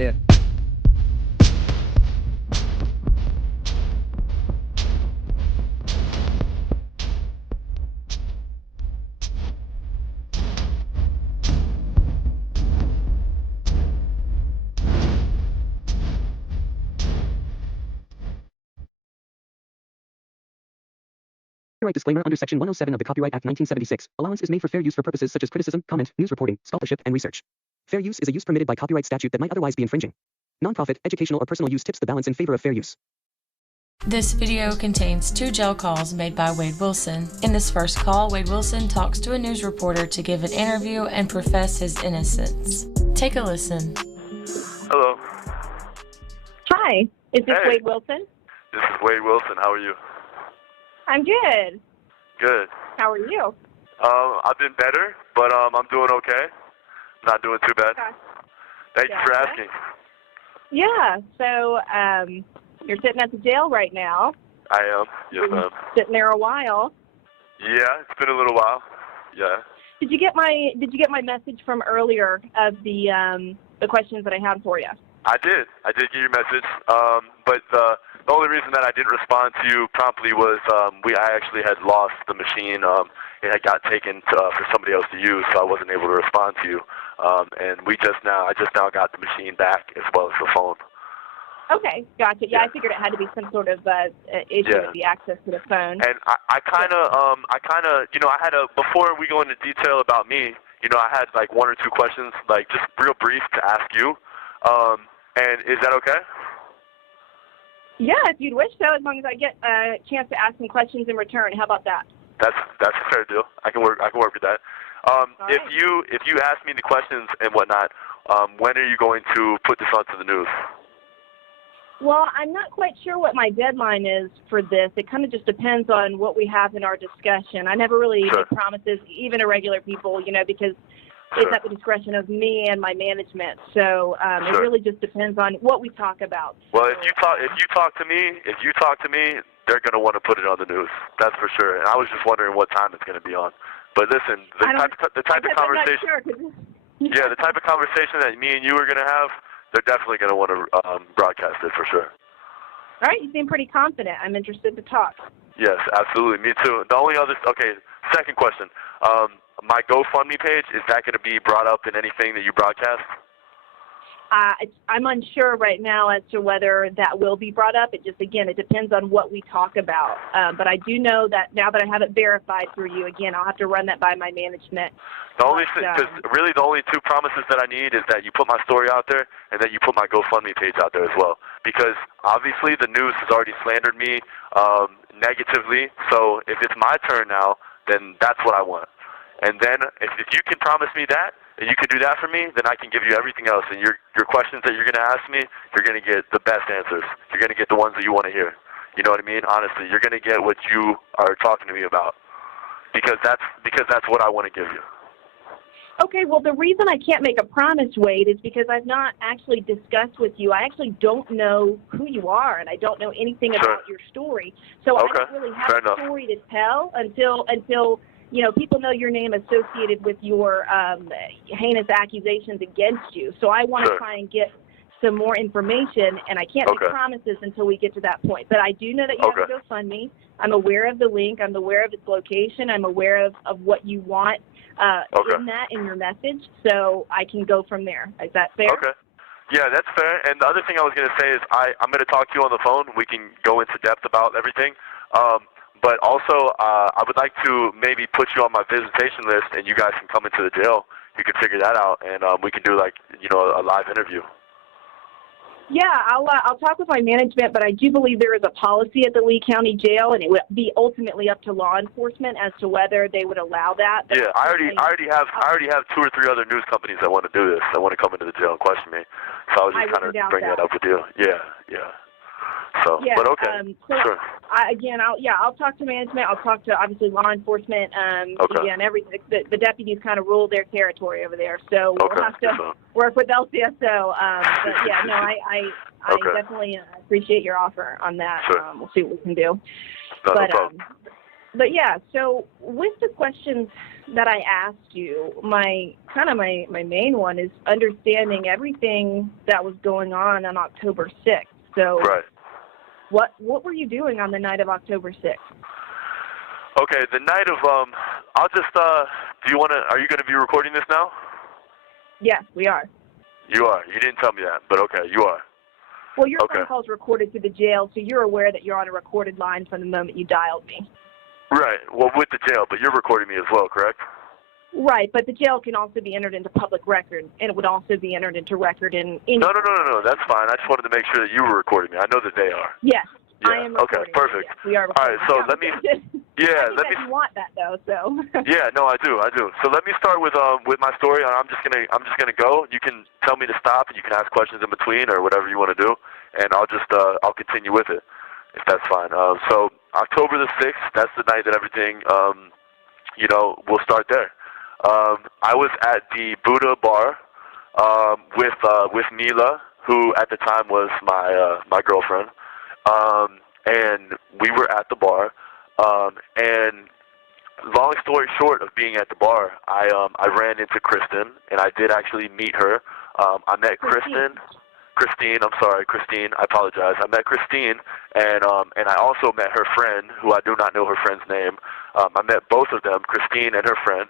there. Copyright disclaimer under Section 107 of the Copyright Act 1976. Allowance is made for fair use for purposes such as criticism, comment, news reporting, scholarship, and research. Fair use is a use permitted by copyright statute that might otherwise be infringing. Nonprofit, educational, or personal use tips the balance in favor of fair use. This video contains 2 jail calls made by Wade Wilson. In this first call, Wade Wilson talks to a news reporter to give an interview and profess his innocence. Take a listen. Hello. Hi, is this Hey. Wade Wilson? This is Wade Wilson. How are you? I'm good. Good. How are you? I've been better, but I'm doing okay. Not doing too bad. Okay. Thank you for asking. Yeah, so you're sitting at the jail right now. I am. Yes, ma'am. Sitting there a while. Yeah, it's been a little while. Yeah. Did you get my message from earlier of the questions that I had for you? I did get your message. But the only reason that I didn't respond to you promptly was I actually had lost the machine. It had got taken for somebody else to use, so I wasn't able to respond to you. And I just now got the machine back as well as the phone. Okay, gotcha. Yeah, I figured it had to be some sort of issue with the access to the phone. And I kind of, I had before we go into detail about me, I had like 1 or 2 questions, like just real brief to ask you. And is that okay? Yeah, if you'd wish so, as long as I get a chance to ask some questions in return. How about that? That's a fair deal. I can work with that. If you ask me the questions and whatnot, when are you going to put this onto the news? Well, I'm not quite sure what my deadline is for this. It kind of just depends on what we have in our discussion. I never really make promises, even to regular people, because it's at the discretion of me and my management. So it really just depends on what we talk about. Well, if you talk to me, they're going to want to put it on the news. That's for sure. And I was just wondering what time it's going to be on. But listen, the type of conversation. Yeah, the type of conversation that me and you are going to have, they're definitely going to want to broadcast it for sure. All right, you seem pretty confident. I'm interested to talk. Yes, absolutely. Me too. The only other, second question. My GoFundMe page, is that going to be brought up in anything that you broadcast? I'm unsure right now as to whether that will be brought up. It just, again, it depends on what we talk about. But I do know that now that I have it verified through you, again, I'll have to run that by my management. Because really the only 2 promises that I need is that you put my story out there and that you put my GoFundMe page out there as well. Because obviously the news has already slandered me negatively. So if it's my turn now, then that's what I want. And then if you can promise me that, and you can do that for me, then I can give you everything else. And your questions that you're going to ask me, you're going to get the best answers. You're going to get the ones that you want to hear. You know what I mean? Honestly, you're going to get what you are talking to me about. Because that's what I want to give you. Okay, well, the reason I can't make a promise, Wade, is because I've not actually discussed with you. I actually don't know who you are, and I don't know anything about your story. So I don't really have a story to tell until people know your name associated with your heinous accusations against you. So I want to try and get some more information, and I can't make promises until we get to that point. But I do know that you have a GoFundMe. I'm aware of the link. I'm aware of its location. I'm aware of what you want in your message. So I can go from there. Is that fair? Okay. Yeah, that's fair. And the other thing I was going to say is I'm going to talk to you on the phone. We can go into depth about everything. But also, I would like to maybe put you on my visitation list, and you guys can come into the jail. You can figure that out, and we can do a live interview. Yeah, I'll talk with my management, but I do believe there is a policy at the Lee County Jail, and it would be ultimately up to law enforcement as to whether they would allow that. But yeah, I already have 2 or 3 other news companies that want to do this. That want to come into the jail and question me. So I was just kind of bringing that up with you. Yeah. So, yeah, but okay, sure. I'll talk to management. I'll talk to obviously law enforcement. Again, everything. The deputies kind of rule their territory over there, so we'll have to work with LCSO. But yeah, no, I definitely appreciate your offer on that. Sure. We'll see what we can do. No problem. But yeah, so with the questions that I asked you, my main one is understanding everything that was going on October 6th. So right. What were you doing on the night of October 6th? Okay, the night of I'll just are you going to be recording this now? Yes, we are. You are. You didn't tell me that, but okay, you are. Well, your phone call's recorded to the jail, so you're aware that you're on a recorded line from the moment you dialed me. Right. Well, with the jail, but you're recording me as well, correct? Right, but the jail can also be entered into public record, and it would also be entered into record in any... No, that's fine. I just wanted to make sure that you were recording me. I know that they are. Yes, yeah. I am recording. Okay, perfect. Yes, we are recording. All right, so let me... Yeah, let me... You want that, though, so... Yeah, no, I do. So let me start with my story, and I'm just gonna go. You can tell me to stop, and you can ask questions in between or whatever you want to do, and I'll continue with it, if that's fine. So October the 6th, that's the night that everything, we'll start there. I was at the Buddha bar with Mila, who at the time was my girlfriend, and we were at the bar. And long story short of being at the bar, I ran into Kristen, and I did actually meet her. I met Christine. I apologize. I met Christine, and I also met her friend, who I do not know her friend's name. I met both of them, Christine and her friend.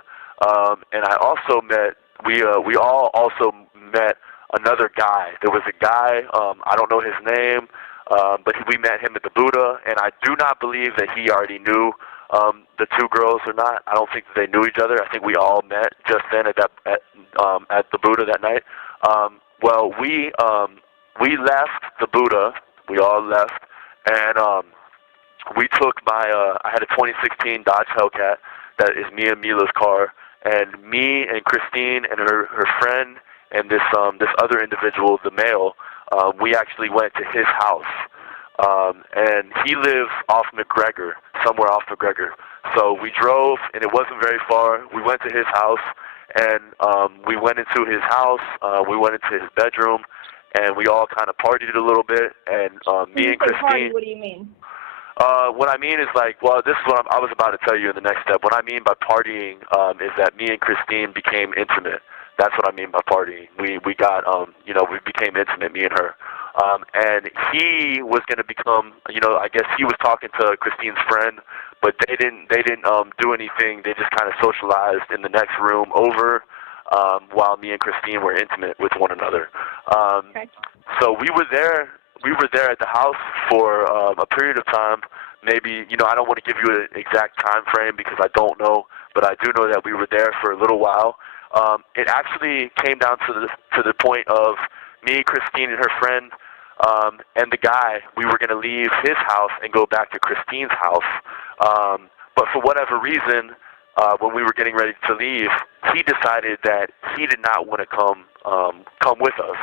And I also met, we all also met another guy. There was a guy, I don't know his name, but we met him at the Buddha, and I do not believe that he already knew the two girls or not. I don't think that they knew each other. I think we all met just then at the Buddha that night. Well, we left the Buddha. We all left, and we took I had a 2016 Dodge Hellcat that is me and Mila's car, and me and Christine and her friend and this other individual, the male, we actually went to his house, and he lives off McGregor, somewhere off McGregor. So we drove, and it wasn't very far. We went to his house, and we went into his house. We went into his bedroom, and we all kind of partied a little bit. And me and Christine. Party, what do you mean? What I mean is this is what I was about to tell you in the next step. What I mean by partying is that me and Christine became intimate. That's what I mean by partying. We got, we became intimate, me and her. And he was going to become, I guess he was talking to Christine's friend, but they didn't do anything. They just kind of socialized in the next room over, while me and Christine were intimate with one another. Okay. So we were there at the house for a period of time. Maybe, I don't want to give you an exact time frame because I don't know, but I do know that we were there for a little while. It actually came down to the point of me, Christine, and her friend, and the guy. We were going to leave his house and go back to Christine's house. But for whatever reason, when we were getting ready to leave, he decided that he did not want to come with us.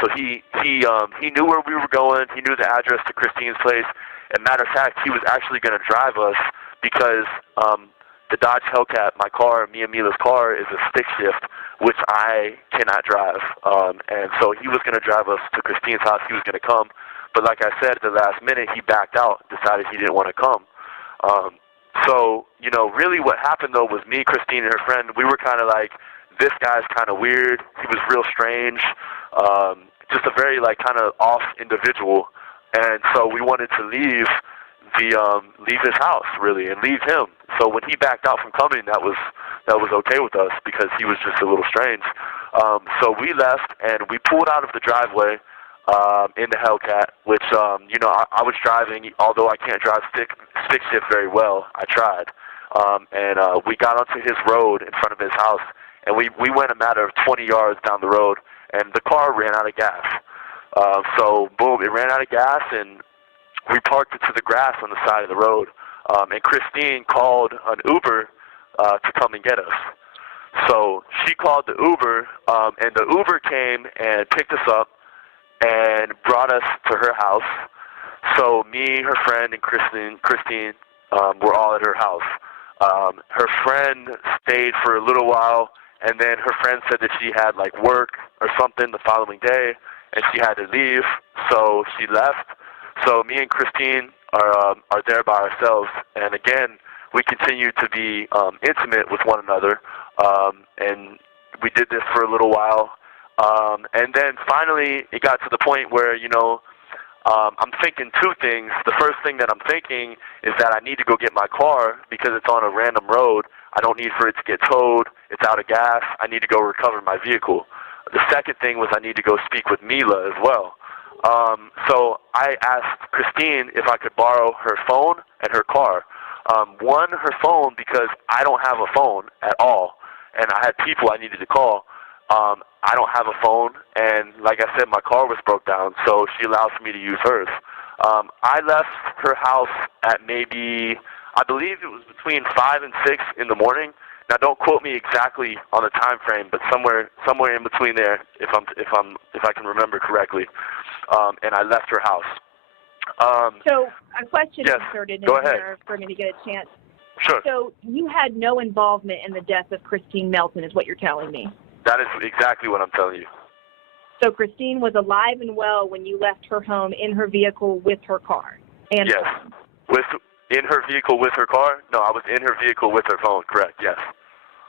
So he knew where we were going. He knew the address to Christine's place. And matter of fact, he was actually going to drive us because the Dodge Hellcat, my car, me and Mila's car, is a stick shift, which I cannot drive. And so he was going to drive us to Christine's house. He was going to come. But like I said, at the last minute, he backed out, decided he didn't want to come. So, really what happened, though, was me, Christine, and her friend, we were kind of like, this guy's kind of weird. He was real strange, just a very, kind of off individual. And so we wanted to leave his house, really, and leave him. So when he backed out from coming, that was okay with us because he was just a little strange. So we left, and we pulled out of the driveway in the Hellcat, which, I was driving, although I can't drive stick shift very well. I tried. And we got onto his road in front of his house, and we went a matter of 20 yards down the road, and the car ran out of gas. So, boom, it ran out of gas, and we parked it to the grass on the side of the road. And Christine called an Uber to come and get us. So she called the Uber, and the Uber came and picked us up and brought us to her house. So me, her friend, and Christine were all at her house. Her friend stayed for a little while, and then her friend said that she had work or something the following day, and she had to leave, so she left. So me and Christine are there by ourselves, and again, we continued to be intimate with one another, and we did this for a little while. And then finally, it got to the point where, I'm thinking two things. The first thing that I'm thinking is that I need to go get my car because it's on a random road. I don't need for it to get towed. It's out of gas. I need to go recover my vehicle. The second thing was I need to go speak with Mila as well. So I asked Christine if I could borrow her phone and her car. One, her phone, because I don't have a phone at all, and I had people I needed to call. I don't have a phone, and like I said, my car was broke down, so she allowed for me to use hers. I left her house at maybe, I believe it was between 5 and 6 in the morning. Now, don't quote me exactly on the time frame, but somewhere in between there, if I can remember correctly. And I left her house. So a question yes, inserted in go ahead. here for me to get a chance. Sure. So you had no involvement in the death of Christine Melton, is what you're telling me? That is exactly what I'm telling you. So Christine was alive and well when you left her home in her vehicle with her car? And yes. In her vehicle with her car? No, I was in her vehicle with her phone, correct, yes.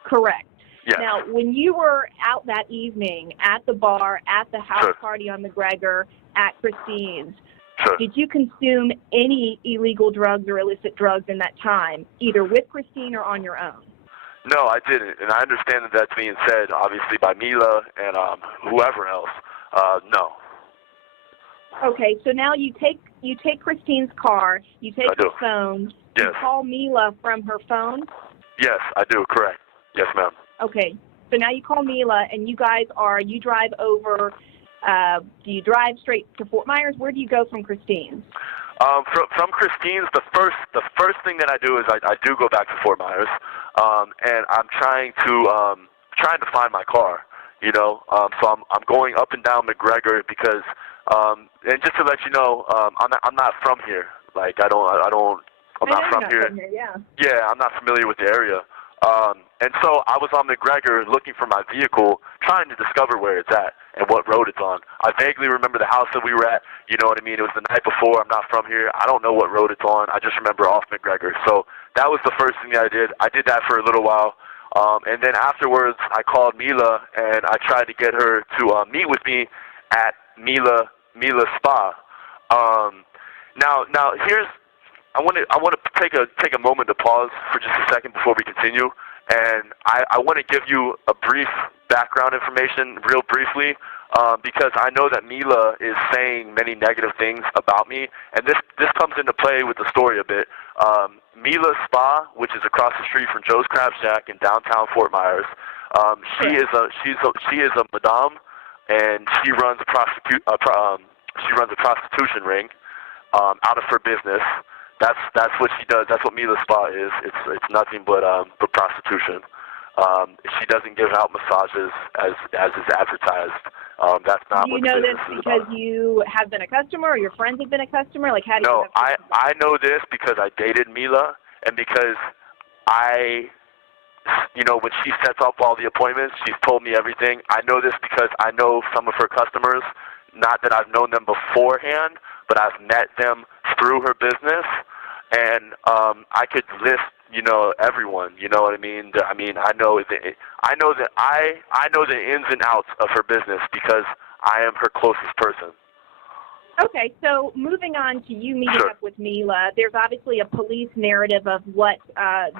Correct. Yes. Now, when you were out that evening at the bar, at the house sure. party on McGregor, at Christine's, sure. did you consume any illegal drugs or illicit drugs in that time, either with Christine or on your own? No, I didn't, and I understand that that's being said, obviously, by Mila and whoever else. No. Okay, so now you take Christine's car, you take her phone, yes. you call Mila from her phone? Yes, I do, correct. Yes, ma'am. Okay, so now you call Mila, and you drive over, do you drive straight to Fort Myers? Where do you go from Christine's? From Christine's, the first thing that I do is I do go back to Fort Myers, and I'm trying to find my car, so I'm going up and down McGregor because, and just to let you know, I'm not from here. Like I'm not from here. Yeah, I'm not familiar with the area. And so I was on McGregor looking for my vehicle, trying to discover where it's at and what road it's on. I vaguely remember the house that we were at. You know what I mean? It was the night before. I'm not from here. I don't know what road it's on. I just remember off McGregor. So that was the first thing that I did. I did that for a little while. And then afterwards, I called Mila, and I tried to get her to meet with me at Mila's spa. Now here's, I want to take a moment to pause for just a second before we continue, and I want to give you a brief background information, real briefly, because I know that Mila is saying many negative things about me, and this comes into play with the story a bit. Mila's Spa, which is across the street from Joe's Crab Shack in downtown Fort Myers, she is a madame, and she runs a prostitution ring out of her business. That's what she does. That's what Mila's Spa is. It's nothing but prostitution. She doesn't give out massages as is advertised. That's not. Do you know this because you have been a customer, or your friends have been a customer? Like, how do you? No, I know this because I dated Mila, and because when she sets up all the appointments, she's told me everything. I know this because I know some of her customers. Not that I've known them beforehand, but I've met them through her business, and I could list, everyone. You know what I mean? I know the ins and outs of her business because I am her closest person. Okay, so moving on to you meeting sure. up with Mila, there's obviously a police narrative of what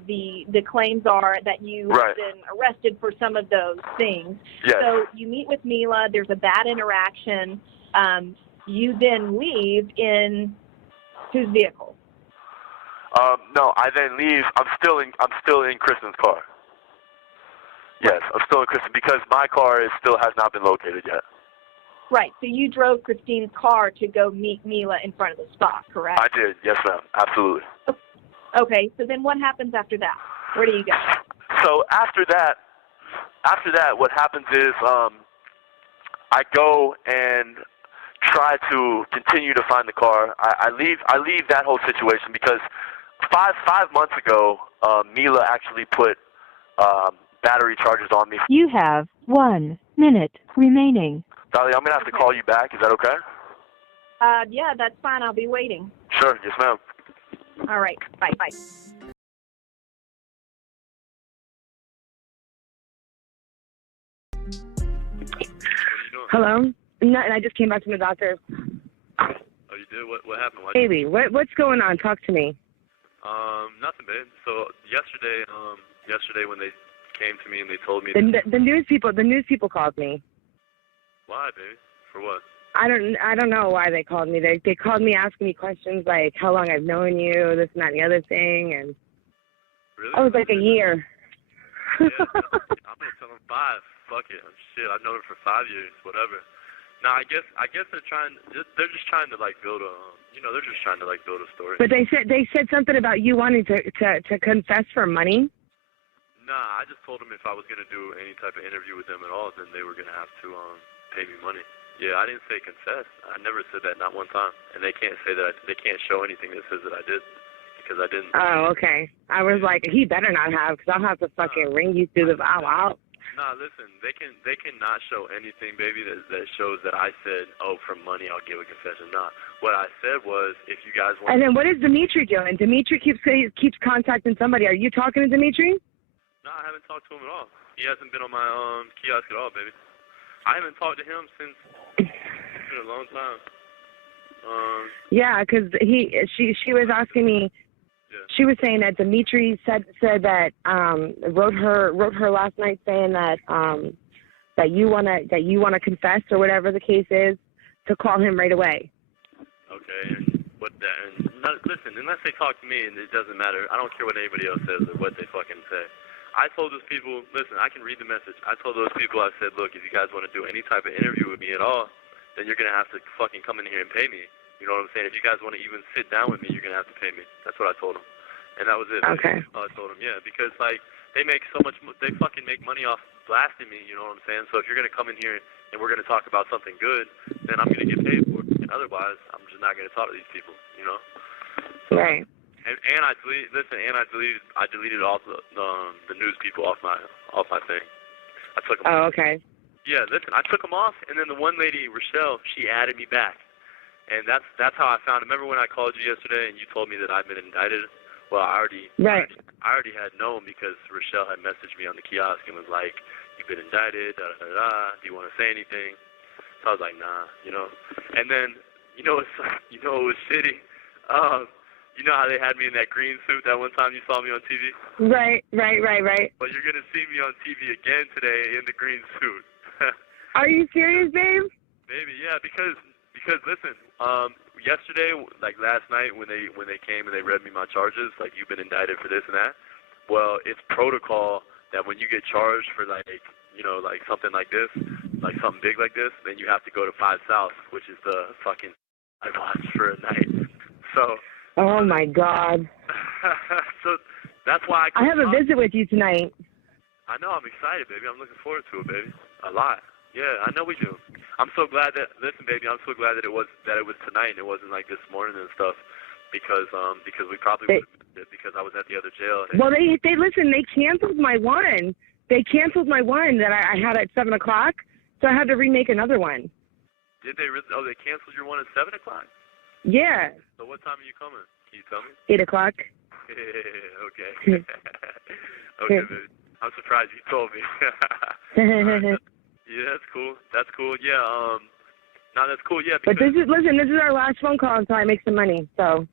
the claims are that you right. have been arrested for some of those things. Yes. So you meet with Mila, there's a bad interaction. You then leave in whose vehicle? No, I then leave. I'm still in Kristen's car. Yes, I'm still in Kristen because my car still has not been located yet. Right. So you drove Christine's car to go meet Mila in front of the spa, correct? I did. Yes, ma'am. Absolutely. Okay. So then what happens after that? Where do you go? So after that, what happens is I go and try to continue to find the car. I leave that whole situation because five months ago, Mila actually put battery charges on me. You have 1 minute remaining. Dolly, I'm going to have to call you back. Is that okay? Yeah, that's fine. I'll be waiting. Sure. Yes, ma'am. All right. Bye. What are you doing? Hello? No, I just came back from the doctor. Oh, you did? What happened? Baby, what's going on? Talk to me. Nothing, babe. So yesterday when they came to me and they told me the news people called me. Why, baby? For what? I don't know why they called me. They called me asking me questions like how long I've known you, this and that and the other thing, and really? I was like a year. Yeah, I'm gonna tell them 5. Fuck it. Shit, I've known her for 5 years. Whatever. Now I guess they're trying. They're just trying to like build a. They're just trying to like build a story. But they said something about you wanting to confess for money. Nah, I just told them if I was gonna do any type of interview with them at all, then they were gonna have to pay me money. Yeah, I didn't say confess. I never said that, not one time. And they can't say that. They can't show anything that says that I did, because I didn't. Oh, okay. I was like, he better not have, because I'll have to fucking ring you through the out. Nah, listen, they can not show anything, baby, that shows that I said, oh, for money I'll give a confession. Nah, what I said was, if you guys want. And then what is Dimitri doing? Dimitri keeps contacting somebody. Are you talking to Dimitri? Nah, I haven't talked to him at all. He hasn't been on my kiosk at all, baby. I haven't talked to him since it's been a long time. Yeah, because she was asking me. Yeah. She was saying that Dimitri said that wrote her last night saying that that you wanna confess or whatever the case is, to call him right away. Okay, and listen, unless they talk to me, and it doesn't matter. I don't care what anybody else says or what they fucking say. I told those people, listen, I can read the message. I told those people, I said, look, if you guys want to do any type of interview with me at all, then you're going to have to fucking come in here and pay me. You know what I'm saying? If you guys want to even sit down with me, you're going to have to pay me. That's what I told them. And that was it. Okay. I told them, yeah, because, like, they fucking make money off blasting me, you know what I'm saying? So if you're going to come in here and we're going to talk about something good, then I'm going to get paid for it. And otherwise, I'm just not going to talk to these people, you know? Right. And I deleted all the news people off my thing. I took them. Oh, okay. Yeah, listen, I took them off, and then the one lady, Rochelle, she added me back, and that's how I found. Remember when I called you yesterday and you told me that I'd been indicted? Well, I already had known, because Rochelle had messaged me on the kiosk and was like, "You've been indicted. Da da da da. Do you want to say anything?" So I was like, "Nah," you know. And then it was shitty. You know how they had me in that green suit that one time you saw me on TV? Right. Well, you're going to see me on TV again today in the green suit. Are you serious, babe? Baby, yeah, because listen, yesterday, like last night when they came and they read me my charges, like, you've been indicted for this and that. Well, it's protocol that when you get charged for like something like this, like something big like this, then you have to go to 5 South, which is the fucking I watched for a night. So. Oh my God. So that's why I have a visit with you tonight. I know, I'm excited, baby. I'm looking forward to it, baby. A lot. Yeah, I know we do. I'm so glad that I'm so glad that it was tonight and it wasn't like this morning and stuff, because we probably would have missed it, because I was at the other jail. Well, they listen. They canceled my one. They canceled my one that I had at 7 o'clock, so I had to remake another one. Did they really? Oh, they canceled your one at 7 o'clock? Yeah. So what time are you coming? Can you tell me? 8 o'clock. Okay. Okay, baby. I'm surprised you told me. Yeah, that's cool. Yeah, no, that's cool. Yeah. But this is our last phone call until I make some money. So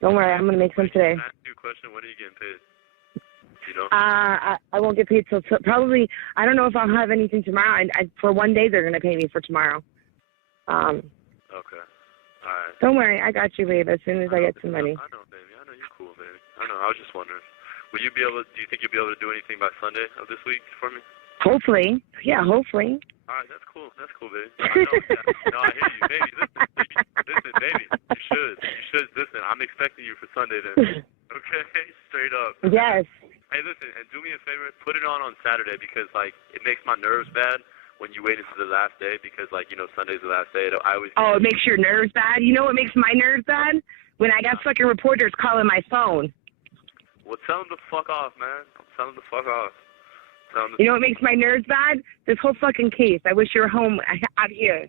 don't worry, I'm gonna make some today. Can I ask you a question? When are you getting paid? You know? I won't get paid till probably. I don't know if I'll have anything tomorrow. For one day, they're gonna pay me for tomorrow. Okay. All right. Don't worry, I got you, babe. As soon as I get some money. I know, baby. I know you're cool, baby. I know. I was just wondering. Do you think you'll be able to do anything by Sunday of this week for me? Hopefully. Yeah, hopefully. All right, that's cool. That's cool, baby. I know. Yeah. No, I hear you, baby. Listen, baby. You should. Listen, I'm expecting you for Sunday then. Okay? Straight up. Yes. Hey, listen, and do me a favor. Put it on Saturday, because, like, it makes my nerves bad when you wait until the last day, because, like, Sunday's the last day. It makes your nerves bad? You know what makes my nerves bad? When I got fucking reporters calling my phone. Well, tell them to fuck off, man. Tell them to fuck off. You know what makes my nerves bad? This whole fucking case. I wish you were home out here.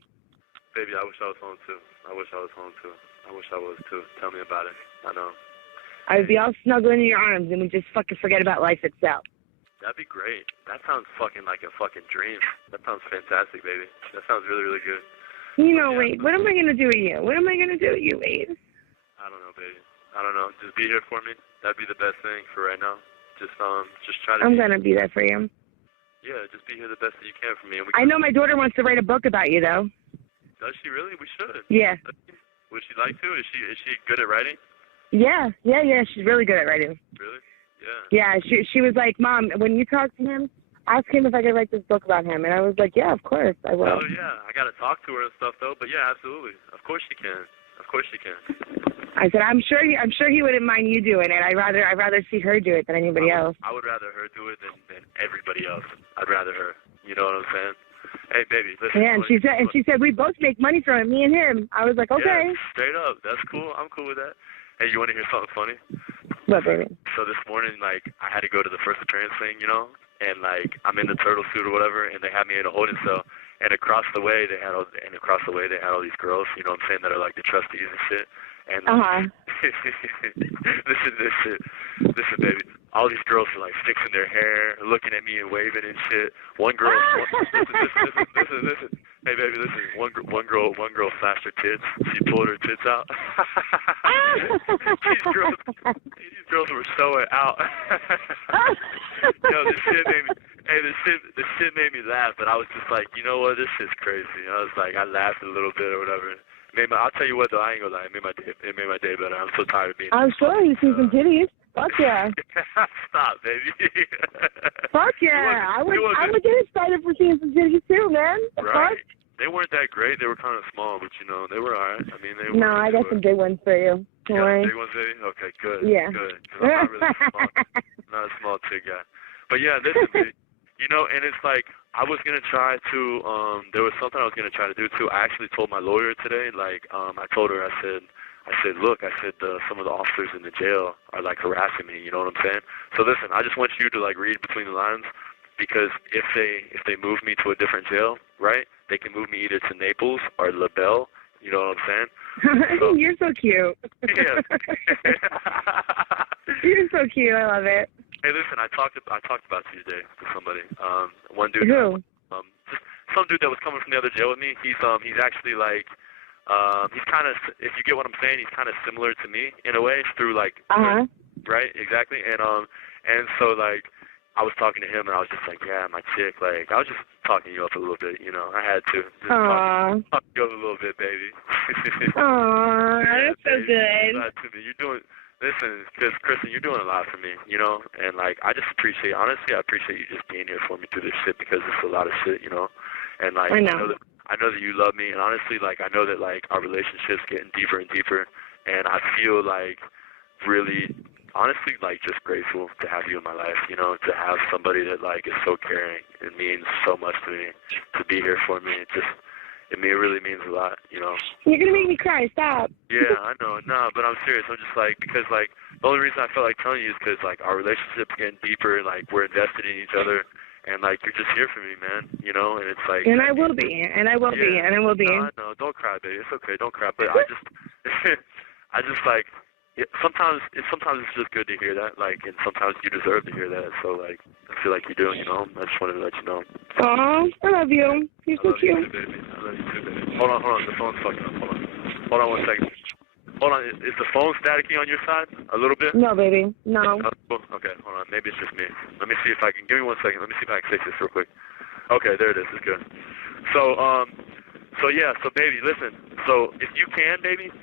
Baby, I wish I was home, too. I wish I was, too. Tell me about it. I know. I would be all snuggled in your arms, and we just fucking forget about life itself. That'd be great. That sounds fucking like a fucking dream. That sounds fantastic, baby. That sounds really, really good. You know, Wade, what am I going to do with you? What am I going to do with you, Wade? I don't know, baby. I don't know. Just be here for me. That'd be the best thing for right now. Just try to. I'm going to be there for you. Yeah, just be here the best that you can for me. I know my daughter wants to write a book about you, though. Does she really? We should. Yeah. Would she like to? Is she good at writing? Yeah. She's really good at writing. Really? Yeah. Yeah. She was like, Mom, when you talk to him, ask him if I could write this book about him. And I was like, yeah, of course, I will. Oh yeah, I gotta talk to her and stuff though. But yeah, absolutely. Of course she can. Of course she can. I said, I'm sure he wouldn't mind you doing it. I'd rather see her do it than anybody else. I would rather her do it than everybody else. I'd rather her. You know what I'm saying? Hey, baby, listen. Yeah, and she said we both make money from it, me and him. I was like, okay. Yeah, straight up. That's cool. I'm cool with that. Hey, you want to hear something funny? What, baby? So this morning, like, I had to go to the first appearance thing, you know, and like I'm in the turtle suit or whatever, and they had me in a holding cell. And across the way they had all these girls, you know what I'm saying, that are like the trustees and shit. And listen, baby. All these girls are like fixing their hair, looking at me and waving and shit. One girl, listen. Hey, baby, listen. One girl flashed her tits. She pulled her tits out. These girls were showing out. Yo, this shit made me laugh, but I was just like, you know what, this shit's crazy. I was like, I laughed a little bit or whatever. I'll tell you what though, I ain't gonna lie, it made my day better. I'm so tired of being. I'm sure you see some titties. Fuck yeah. Stop, baby. Fuck yeah. I would get excited for seeing some titties too, man. Right. Fuck. They weren't that great. They were kind of small, but you know, they were alright. I mean, they were. No, I got some big ones for you. You got some big ones, baby? Okay, good. Yeah. Good. 'Cause I'm not really small. I'm not a small tit guy. But yeah, listen, baby. You know, and it's like, I was going to try to, there was something I was going to try to do too. I actually told my lawyer today, like, I told her, I said, look, some of the officers in the jail are like harassing me, you know what I'm saying? So listen, I just want you to like read between the lines, because if they move me to a different jail, right, they can move me either to Naples or La Belle, you know what I'm saying? So, you're so cute. Yeah. You're so cute. I love it. Hey, listen, I talked about you today to somebody. One dude. Who? Just some dude that was coming from the other jail with me. He's actually like, he's kind of, if you get what I'm saying, he's kind of similar to me in a way through like, right, exactly. And so like, I was talking to him and I was just like, yeah, my chick, like, I was just talking you up a little bit, you know. I had to. Just talk you up a little bit, baby. Aww, yeah, that's so good. You're doing. Listen, because Kristen, you're doing a lot for me, you know, and like I appreciate you just being here for me through this shit, because it's a lot of shit, you know, and like I know that you love me, and honestly, like I know that like our relationship's getting deeper and deeper, and I feel like really, honestly, like just grateful to have you in my life, you know, to have somebody that like is so caring. It means so much to me to be here for me. It really means a lot, you know. You're going to make me cry. Stop. Yeah, I know. No, but I'm serious. I'm just like, because, like, the only reason I felt like telling you is because, like, our relationship's getting deeper, and, like, we're invested in each other, and, like, you're just here for me, man, you know, and it's like. And I will be, and I will be, and I will be. No, I know. Don't cry, baby. It's okay. Don't cry. But I just, like, sometimes it's just good to hear that, like, and sometimes you deserve to hear that. So, like, I feel like you do, you know. I just wanted to let you know. Aw, I love you. You're so cute. I love you too, baby. I love you too, baby. Hold on. The phone's fucking up. Hold on 1 second. Hold on. Is the phone staticky on your side a little bit? No, baby. No. Okay, hold on. Maybe it's just me. Let me see if I can. Give me 1 second. Let me see if I can fix this real quick. Okay, there it is. It's good. So yeah. So, baby, listen. So, if you can, baby,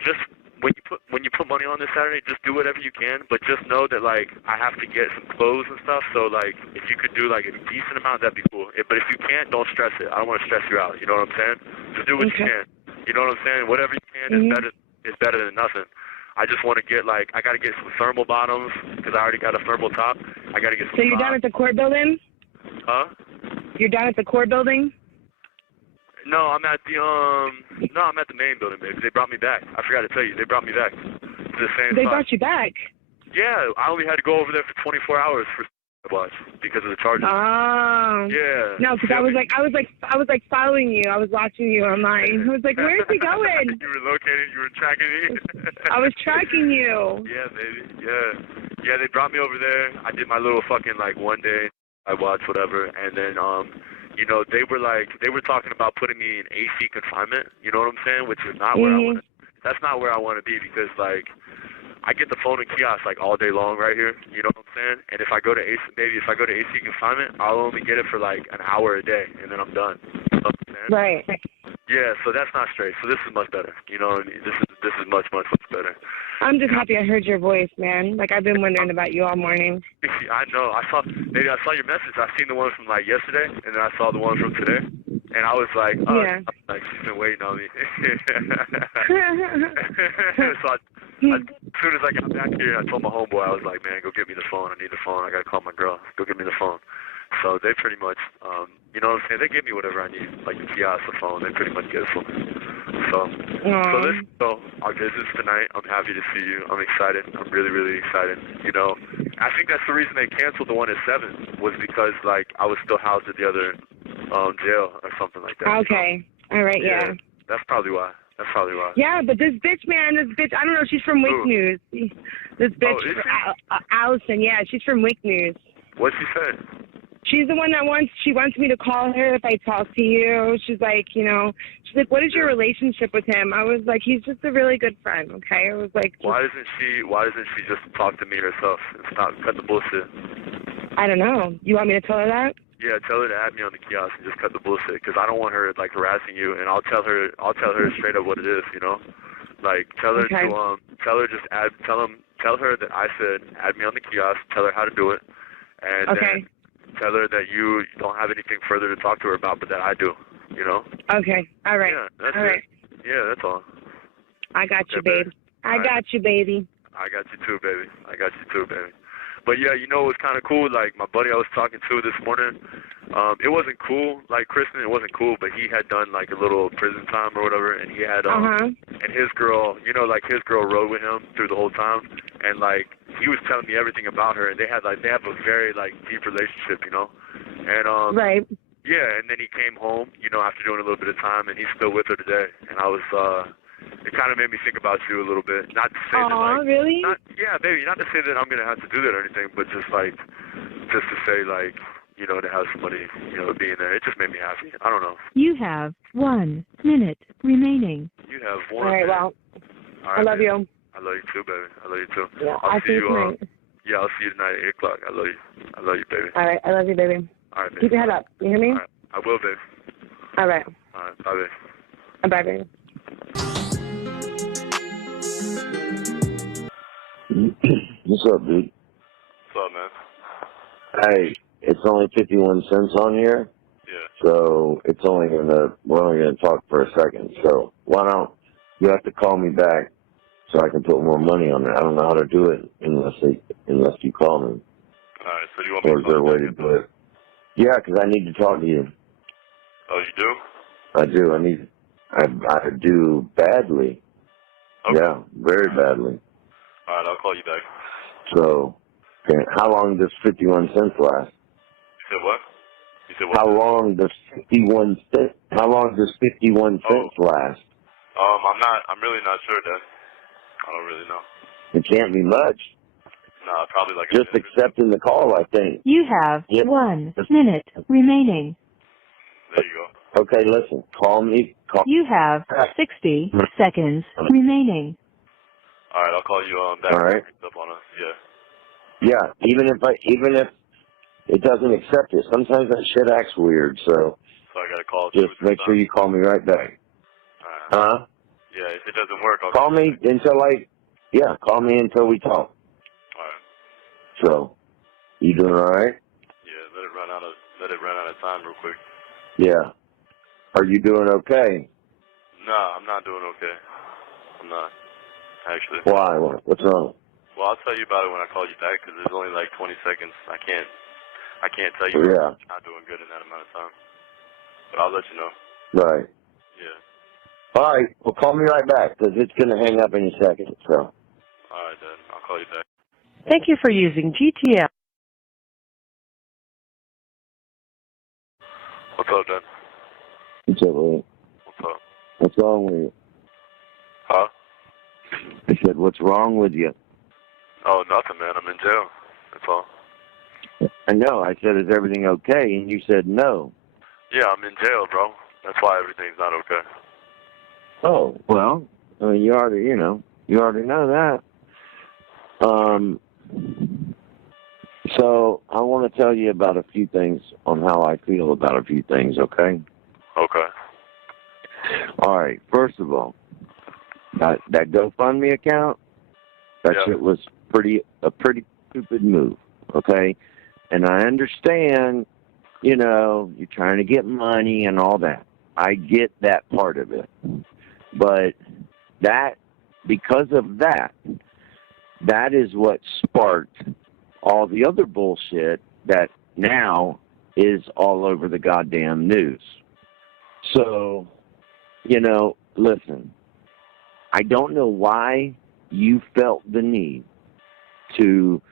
just. When you put money on this Saturday, just do whatever you can, but just know that like I have to get some clothes and stuff. So like if you could do like a decent amount, that'd be cool. But if you can't, don't stress it. I don't want to stress you out. You know what I'm saying? Just do what you can. You know what I'm saying? Whatever you can is better than nothing. I just want to get I gotta get some thermal bottoms because I already got a thermal top. I gotta get some. So you're down at the court building? Huh? You're down at the court building? No, I'm at the main building, baby. They brought me back. I forgot to tell you, they brought me back to the same spot. They brought you back? Yeah, I only had to go over there for 24 hours for watch because of the charges. Oh. Yeah. No, because I was like following you. I was watching you online. I was like, where is he going? You were located. You were tracking me. I was tracking you. Yeah, baby. Yeah. Yeah, they brought me over there. I did my little fucking, like, one day, I watched whatever, and then, you know, they were talking about putting me in AC confinement, you know what I'm saying, which is not where I want to, that's not where I want to be, because, like, I get the phone and kiosk, like, all day long right here, you know what I'm saying, and if I go to AC, maybe if I go to AC confinement, I'll only get it for, like, an hour a day, and then I'm done, you know what I'm saying? Right. Yeah, so that's not straight, so this is much better, you know, this is much, much, much better. I'm just happy I heard your voice, man. Like, I've been wondering about you all morning. I know. I saw your message. I seen the one from, like, yesterday, and then I saw the one from today. And I was like, oh, yeah. like, she's been waiting on me. So as soon as I got back here, I told my homeboy, I was like, man, go get me the phone. I need the phone. I got to call my girl. Go get me the phone. So they pretty much, you know what I'm saying? They give me whatever I need, like the kiosk, the phone. They pretty much get it for me. So our visits tonight. I'm happy to see you. I'm excited. I'm really, really excited. You know, I think that's the reason they canceled the one at 7 was because, like, I was still housed at the other jail or something like that. Okay. All right, yeah. That's probably why. Yeah, but this bitch, I don't know, she's from Wake News. This bitch, Allison, yeah, she's from Wake News. What'd she say? She's the one that she wants me to call her if I talk to you. She's like, you know, what is your relationship with him? I was like, he's just a really good friend, okay? I was like, why doesn't she just talk to me herself and stop, cut the bullshit? I don't know. You want me to tell her that? Yeah, tell her to add me on the kiosk and just cut the bullshit, because I don't want her, like, harassing you, and I'll tell her straight up what it is, you know? Like, tell her to, tell her that I said, add me on the kiosk, tell her how to do it, and then tell her that you don't have anything further to talk to her about, but that I do, you know? Okay, all right. Yeah, that's it. Right. Yeah, that's all. I got you, babe. I got you, baby. I got you too, baby. But yeah, you know what was kind of cool? Like, my buddy I was talking to this morning, it wasn't cool, like Kristen, it wasn't cool, but he had done, like, a little prison time or whatever, and he had, and his girl, you know, like, his girl rode with him through the whole time, and, like, he was telling me everything about her, and they have a very, like, deep relationship, you know? And, right. Yeah, and then he came home, you know, after doing a little bit of time, and he's still with her today, and I was, it kind of made me think about you a little bit. Not to say that, like, really? not to say that I'm going to have to do that or anything, but just to say, like, you know, to have somebody, you know, being there. It just made me happy. I don't know. You have 1 minute remaining. You have 1 minute. All right, well, I love you. I love you too, baby. I love you too. Yeah, I'll see you tonight. Yeah, I'll see you tonight at 8 o'clock. I love you. I love you, baby. All right, I love you, baby. All right, baby. Keep your head up. You hear me? All right. I will, baby. All right. All right, bye, baby. Bye, baby. What's up, dude? What's up, man? Hey, it's only 51 cents on here. Yeah. So we're only gonna talk for a second. So why don't you have to call me back so I can put more money on it? I don't know how to do it unless you call me. All right. So do you want me to? Or is there a way to do it? Yeah, 'cause I need to talk to you. Oh, you do? I do. I do badly. Okay. Yeah, very badly. All right, I'll call you back. So, okay, how long does 51 cents last? You said what? How long does 51 cents last? I'm really not sure, Dad. I don't really know. It can't be much. No, probably like just accepting the call, I think. You have 1 minute remaining. There you go. Okay, listen. Call me. You have 60 seconds remaining. All right, I'll call you back. All right. Up on us. Yeah. Yeah, even if it doesn't accept it, sometimes that shit acts weird. So I gotta call. Just make sure you call me right back. All right. Huh? Yeah, if it doesn't work, I'll call me call me until we talk. All right. So, you doing all right? Yeah, let it run out of time real quick. Yeah. Are you doing okay? No, I'm not doing okay. I'm not, actually. Why? What's wrong? Well, I'll tell you about it when I call you back, because there's only like 20 seconds. I can't tell you I'm not doing good in that amount of time. But I'll let you know. Right. Yeah. All right. Well, call me right back, because it's going to hang up any second. So. All right, then. I'll call you back. Thank you for using GTL. What's up, Dan? What's up, man? What's up? What's wrong with you? Huh? I said, what's wrong with you? Oh, nothing, man. I'm in jail. That's all. I know. I said, is everything okay? And you said no. Yeah, I'm in jail, bro. That's why everything's not okay. Oh, well, you already know that. So I want to tell you about a few things on how I feel about a few things, okay? Okay. All right. First of all, that GoFundMe account, that shit was a pretty stupid move, okay? And I understand, you're trying to get money and all that. I get that part of it. But because of that is what sparked all the other bullshit that now is all over the goddamn news. So, listen, I don't know why you felt the need to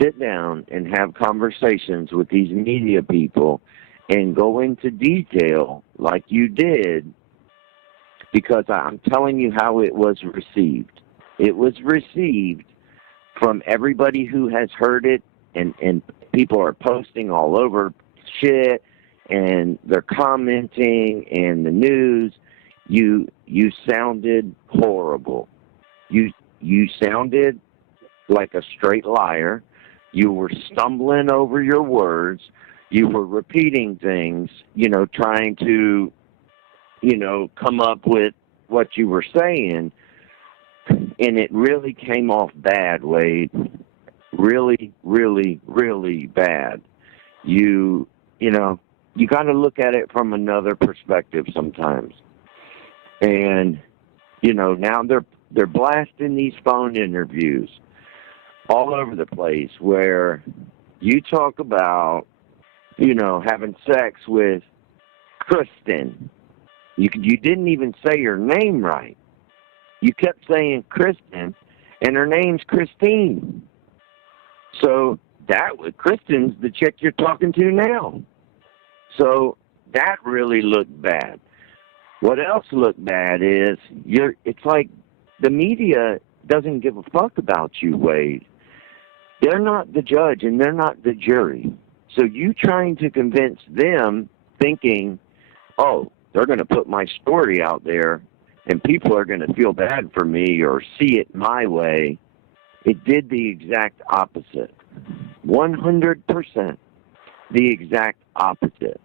sit down and have conversations with these media people and go into detail like you did, because I'm telling you how it was received. It was received from everybody who has heard it, and people are posting all over shit, and they're commenting, and the news. You sounded horrible. You sounded like a straight liar. You were stumbling over your words. You were repeating things, trying to, come up with what you were saying. And it really came off bad, Wade. Really, really, really bad. You got to look at it from another perspective sometimes. And, now they're blasting these phone interviews all over the place where you talk about, having sex with Kristen. You didn't even say her name right. You kept saying Kristen, and her name's Christine. So Kristen's the chick you're talking to now. So that really looked bad. What else looked bad is it's like the media doesn't give a fuck about you, Wade. They're not the judge and they're not the jury. So you trying to convince them, thinking, oh, they're going to put my story out there and people are going to feel bad for me or see it my way. It did the exact opposite. 100% the exact opposite.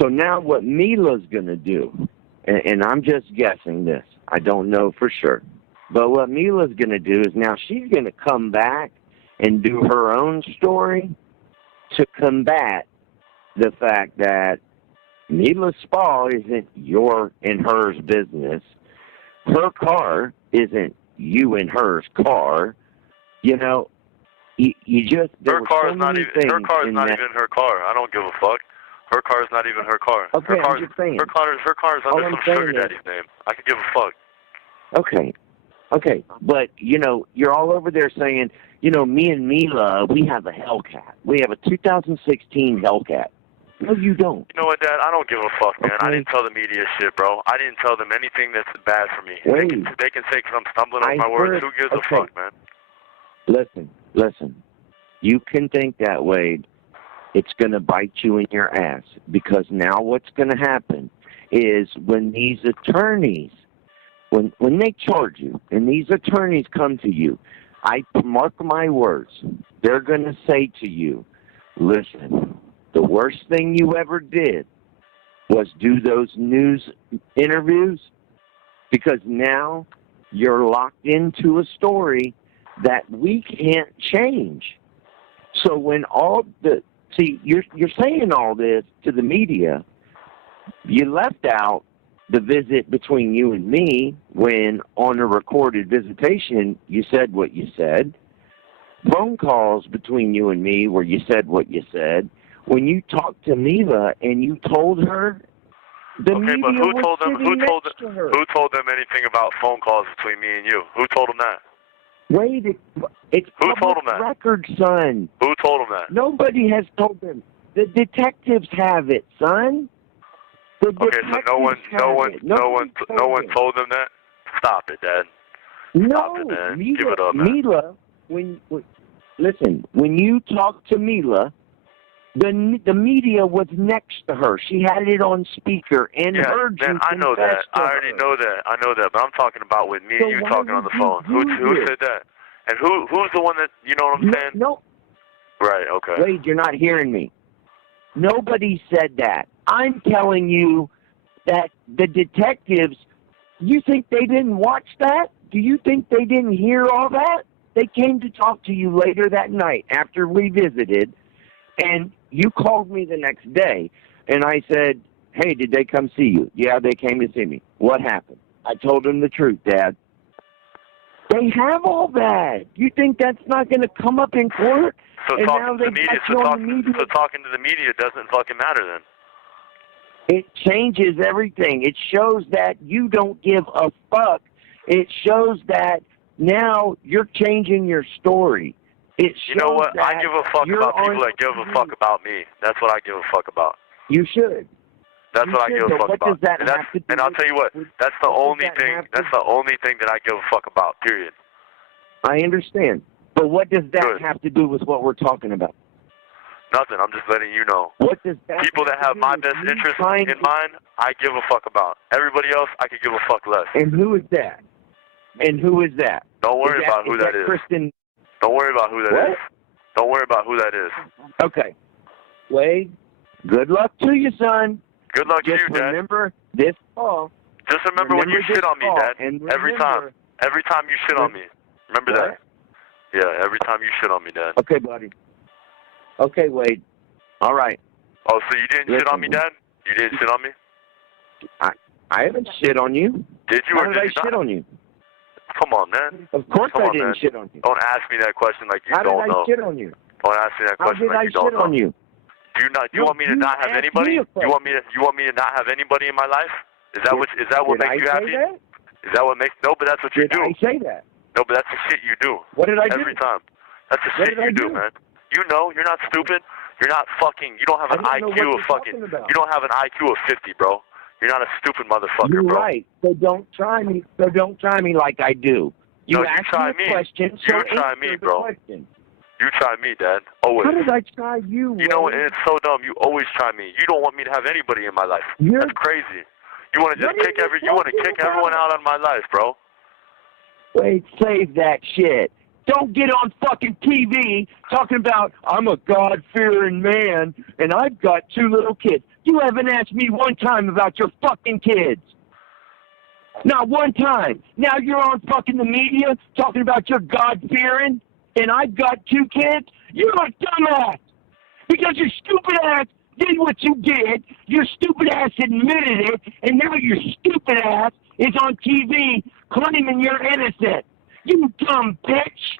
So now what Mila's going to do, and I'm just guessing this, I don't know for sure, but what Mila's going to do is now she's going to come back and do her own story to combat the fact that Mila Spa isn't your and hers business. Her car isn't you and hers car. You just... Her car is not even her car. I don't give a fuck. Her car is not even her car. Okay, I'm just saying. Her car is under some sugar daddy's name. I could give a fuck. Okay. But, you're all over there saying, me and Mila, we have a Hellcat. We have a 2016 Hellcat. No, you don't. You know what, Dad? I don't give a fuck, man. Okay. I didn't tell the media shit, bro. I didn't tell them anything that's bad for me. They can say because I'm stumbling over my words. Who gives a fuck, man? Listen. You can think that way. It's going to bite you in your ass, because now what's going to happen is when these attorneys, when they charge you and these attorneys come to you, I mark my words, they're going to say to you, listen, the worst thing you ever did was do those news interviews, because now you're locked into a story that we can't change. So when you're saying all this to the media, you left out the visit between you and me when on a recorded visitation you said what you said. Phone calls between you and me where you said what you said. When you talked to Mila and you told her, okay, but who told them anything about phone calls between me and you? Who told them that? Wait, it's who told them that? Record, son. Who told them that? Nobody has told them. The detectives have it, son. Okay, so no one told them that? Stop it, Dad. No, Stop it, man. Give it up, man. listen, when you talked to Mila, the media was next to her. She had it on speaker and heard you. Man, I know that. I already know that. I know that. But I'm talking about with me and you talking on the phone. Who said that? And who's the one that, you know what I'm saying? No. Right, okay. Wade, you're not hearing me. Nobody said that. I'm telling you that the detectives, you think they didn't watch that? Do you think they didn't hear all that? They came to talk to you later that night after we visited, and you called me the next day, and I said, hey, did they come see you? Yeah, they came to see me. What happened? I told them the truth, Dad. They have all that. You think that's not going to come up in court? So talking to the media, so talking to the media doesn't fucking matter then. It changes everything. It shows that you don't give a fuck. It shows that now you're changing your story. It shows, you know what? I give a fuck about people that give a fuck about me. That's what I give a fuck about. You should. That's what I give a fuck about. And I'll tell you what. That's the only thing. That's the only thing that I give a fuck about. Period. I understand. But what does that have to do with what we're talking about? Nothing. I'm just letting you know. What does that people that have my best interest in mind, I give a fuck about. Everybody else, I could give a fuck less. And who is that? And who is that? Don't worry about who that is. Kristen. Don't worry about who that is. Don't worry about who that is. Okay. Wade, good luck to you, son. Good luck to you, Dad. Just remember this call. Just remember when you shit on me, Dad. Every time. Every time you shit on me. Remember that. Yeah, every time you shit on me, Dad. Okay, buddy. Okay, Wade. All right. Oh, so you didn't shit on me, Dad? You didn't shit on me? I haven't shit on you. Did you or did I shit on you? Come on, man. Of course I didn't shit on you. Don't ask me that question like you don't know. How did I shit on you? Don't ask me that question like you don't know. How did I shit on you? Do you want me to not have anybody? You want me to not have anybody in my life? Is that what makes you happy? Is that what makes? No, but that's what you do. Did I say that? No, but that's the shit you do. What did I do? Every time. That's the shit you do, man. You know, you're not stupid. You're not fucking. You don't have an IQ of fucking. You don't have an IQ of 50, bro. You're not a stupid motherfucker, You're bro. You're right. So don't try me. So don't try me like I do. You try me. Question, you try me, bro. You try me, Dad. Always. How did I try you? You know, and it's so dumb. You always try me. You don't want me to have anybody in my life. That's crazy. You want to just kick everyone out of my life, bro. Wait, save that shit. Don't get on fucking TV talking about I'm a God-fearing man and I've got 2 little kids. You haven't asked me one time about your fucking kids. Not one time. Now you're on fucking the media talking about your God-fearing and I've got 2 kids. You're a dumbass. Because your stupid ass did what you did. Your stupid ass admitted it. And now your stupid ass is on TV claiming you're innocent. You dumb bitch.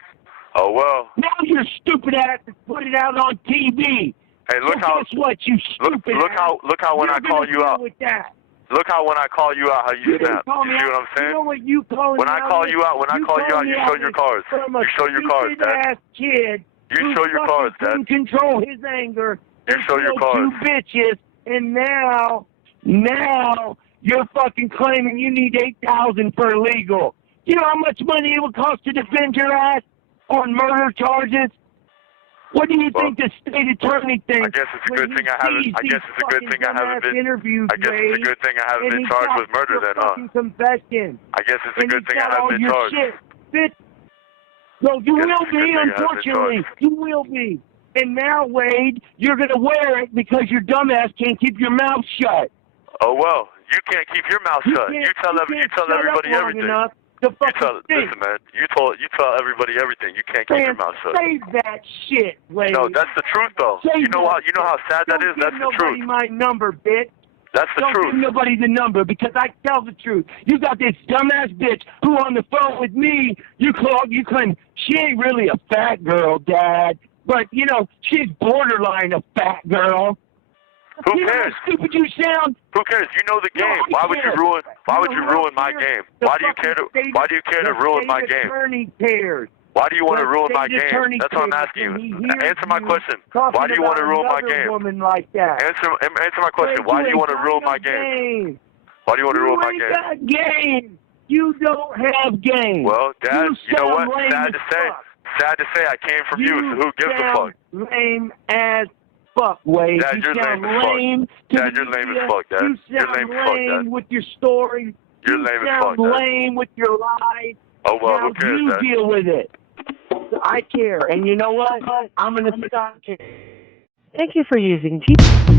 Oh, well. Now your stupid ass is putting it out on TV. Hey, look how. Guess what, you stupid ass. Look how when I call you out. Look how when I call you out, how you snap. You see what I'm saying? You know what you call when I call you out, you show your cards. You show your cards, Dad. Kid you show your cards, Dad. Couldn't control his anger. You show your cards. 2 bitches, and now you're fucking claiming you need $8,000 for legal. You know how much money it would cost to defend your ass on murder charges? What do you think the state attorney thinks? I guess it's a good thing I haven't. I guess it's a good thing I haven't been. I guess it's a good thing I haven't been charged with murder then, huh? Confession. I guess it's a good thing I haven't been charged. Bitch. No, you will be, unfortunately. You will be. And now, Wade, you're going to wear it because your dumbass can't keep your mouth shut. Oh, well, you can't keep your mouth shut. You tell everybody everything. Listen, man, you tell everybody everything. You can't keep your mouth shut. Save that shit, Wade. No, that's the truth, though. You know how sad that is? That's the truth. Don't give nobody my number, bitch. That's the truth. Don't give nobody the number because I tell the truth. You got this dumbass bitch who on the phone with me, you claim she ain't really a fat girl, Dad. But, you know, she's borderline a fat girl. Who cares? You know how stupid you sound? Who cares? You know the game. Why would you ruin my game? Why do you care to ruin my game? Attorney cares. Why do you want to ruin my game? That's what I'm asking you. Answer my question. Why do you want to ruin my game? Woman like that. Answer my question. Why do you want to ruin my game? Why do you want to ruin my game? You ain't got game. You don't have game. Well, Dad, you know what? Sad to say, I came from you, so who gives a fuck? Lame as fuck, Wade. Dad, you're lame as fuck. Dad, you're lame as fuck, Dad. You're lame as fuck, Dad. With your story. You're lame as fuck, Dad. Dad. Lame with your lies. Oh, well, now who cares, you Dad? deal with it. I care. And you know what? I'm going to stop caring. Thank you for using GTL.